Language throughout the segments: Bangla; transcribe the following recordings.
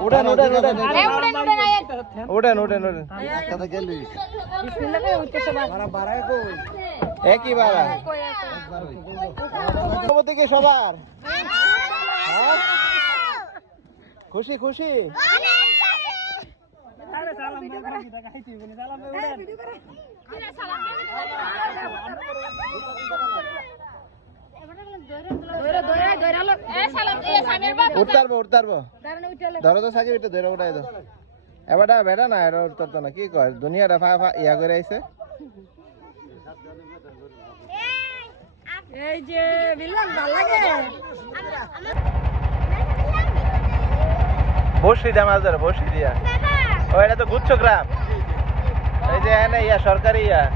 উঠেন উঠেন উঠেন উঠেন উঠেন উঠেন একই বারা থেকে সবার হ্যাঁ? খুশি খুশি সালাম উঠতে পারব ধরো তো সাকিব এটা ধরে উঠাই দাও। এবারটা বেটা না এটা উঠতে না কি কয়? দুনিয়াটা ফা ফা ইয়া করে আইছে। এই যে মিলন ভালো লাগে? বসি দিয়া মাছ ধরে বসি দিয়া। ও এটা তো গুচ্ছ গ্রাম। এই যে এনে ইয়া সরকারি ইয়া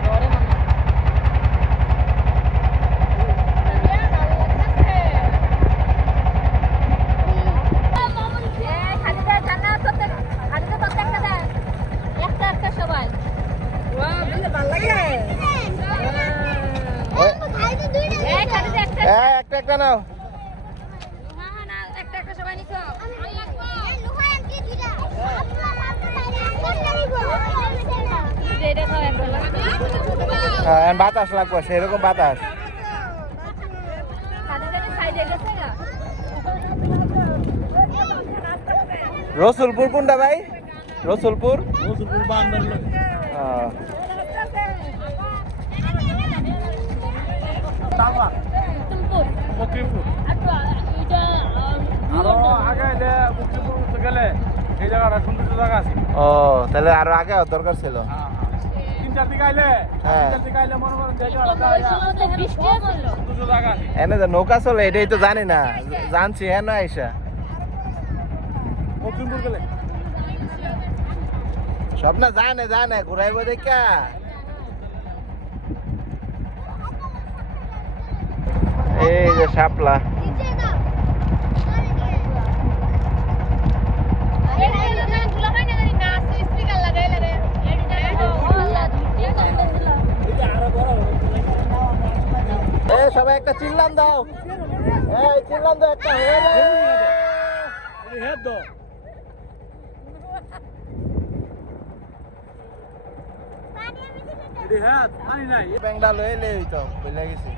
সবাই ওই- এই খাদিজা একটা এ, একটা একটা নাও না না একটা একটা সবাই নিছো এটা খাও একটা। হ্যাঁ, এখন বাতাস লাগবে সেরকম বাতাস। রসুলপুর কোনটা ভাই? রসুলপুর? রসুলপুর বান্দর আচ্ছা এটা আরও আগে যে বকরিপুর গেলে এই জায়গাটা সুন্দর জায়গা আছে। ও তাহলে আরও আগে দরকার ছিল। তিন চার দিকে আইলে হ্যাঁ। যে আছে। এনে তো নৌকা চলে এটাই তো জানি না। জানছি হ্যাঁ না আইসা। সব না জানে জানে ঘুরাইব দেখা। এই যে শাপলা। সবাই একটা চিল্লান দাও। এই চিল্লান দাও একটা হয়ে হেদ দো হেদ পানি নাই। ব্যাংডা লয়ে লে হইতো বুঝলে গেছি।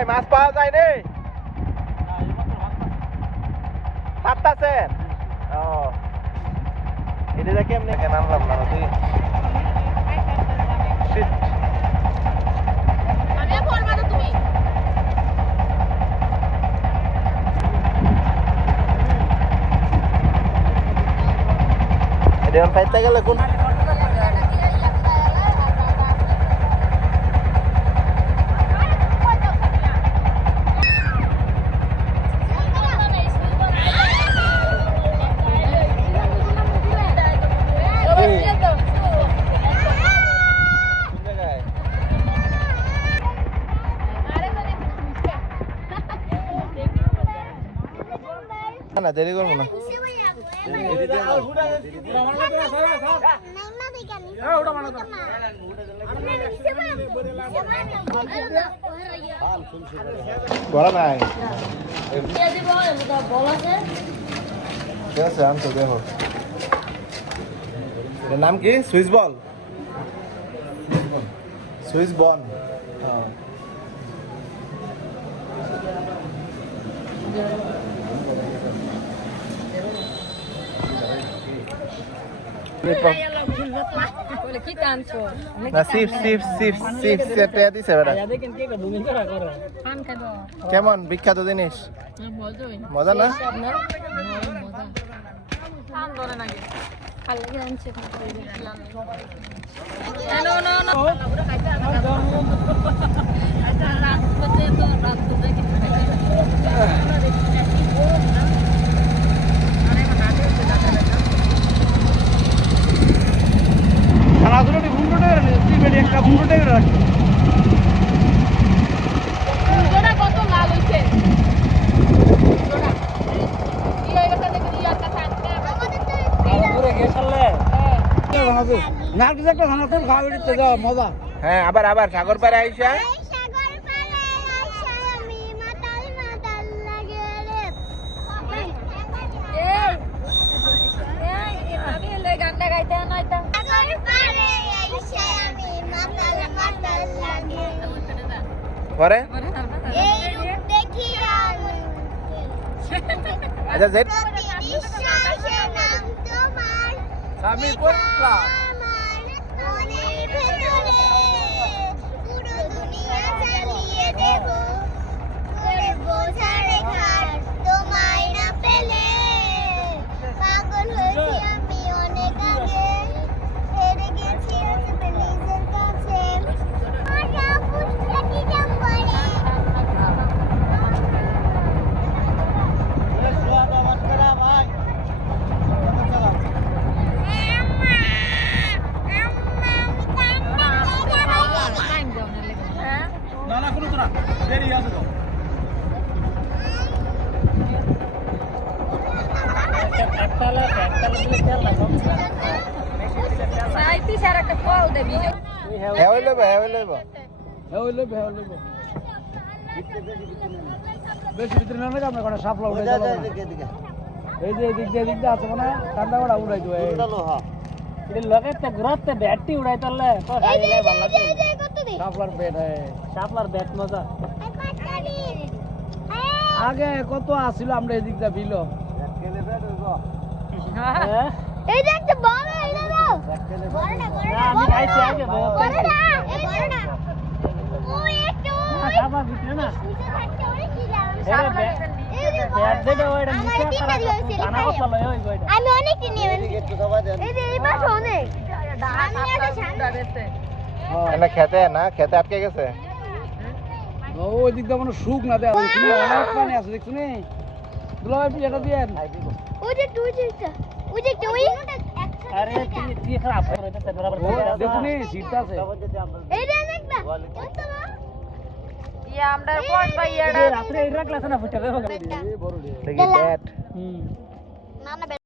ভাই মাছ পাওয়া যায় নি পাত্তাছেন ও। এটা দেখে এমনি কেন আনলাম না তুই. এটা পাইতে গেলে কোন না, দেরি করব না। ঠিক আছে আনতো দেখো। নাম কি? সুইচ বল। সুইচ বল। হ্যাঁ বলে কি টানছো না চিপস চিপস চিপস চিপস এটা দিছে বেটা আয়া দেখেন কে দুমি করা করে পান খাব কেমন? বিখ্যাত জিনিস। মজা না? মজা পান ধরে নাকি ভালো লাগে আনছে নো নো নো রাত হচ্ছে তো রাত হচ্ছে খেলাধুলাটি ঘুমটোটে টিমেটি একটা ঘুমটোটে রাখি জোড়া কত লাল হইছে জোড়া কি হয়ে গেছে দেখি ইয়ার কাছে আনতে দূরে গেছালে নার্গিস একটা খুব খাওয়া দিতে যাও মজা। হ্যাঁ আবার আবার সাগর পাড়ে আইসা। এই এই এভাবে এলে গানটা দুনিয়া চালিয়ে দেব। করে বোঝা জেড স্বামী কোটলা তোমায় না পেলে পাগল হয়েছি আমি অনেক আগে হেরে গেছি আসবে নিজের কাছে ওটা পুষ্পা কি জাম করে টাইম দাও না লেগে হ্যাঁ না না কোনো তোরা দেরি আছে তো একতালা একতালা দিলে তেল লাগবে সাইতি সার একটা কল দেবি হ্যাঁ হইলে হ্যাঁ হইলে হ্যাঁ হইল হ্যাঁ হইল বেশি ভিতরে না আমরা কোনো সাপলা উড়াই এই যে এদিক দিয়ে এদিক দিয়ে আছে মানে ঠান্ডা করে উড়াই দেবো। এটা লগে তো ঘুরাতে ব্যাটটি উড়াই তাহলে ভালো লাগবে সাপলার ব্যাট হ্যাঁ। সাপলার ব্যাট মজা। আগে কত আসছিল আমরা এদিক দিয়ে বিল এইটা একটা বড় এটা দাও বড় না বড় না, আমি খাইছি আগে, বড় না এই বড় না। ওই একটু ওই ভিতরে না। আমি ব্যাট। দেবে ওইটা নিচে তারা দানা কত লয় ওই গোইটা অনেক নিয়ে এই যে এই পাশে অনেক। আমি আছে সামনে এটা খেতে না? খেতে আটকে গেছে? ওই দিক মানে সুখ না দেয়। অনেক পানি আছে দেখছ নি? দুলাভাই এটা দিয়ে ওই যে তুই যে ওই যে তুই আরে তুই তুই খারাপ করে দিতে বরাবর দেখছ নি সিটটা আছে এই যে দেখ না ইয়া আমরা পয়েন্ট পাই ইয়াডা রাত্রে এই রাখলা না ফুটে দেবো দেখি ব্যাট হুম না না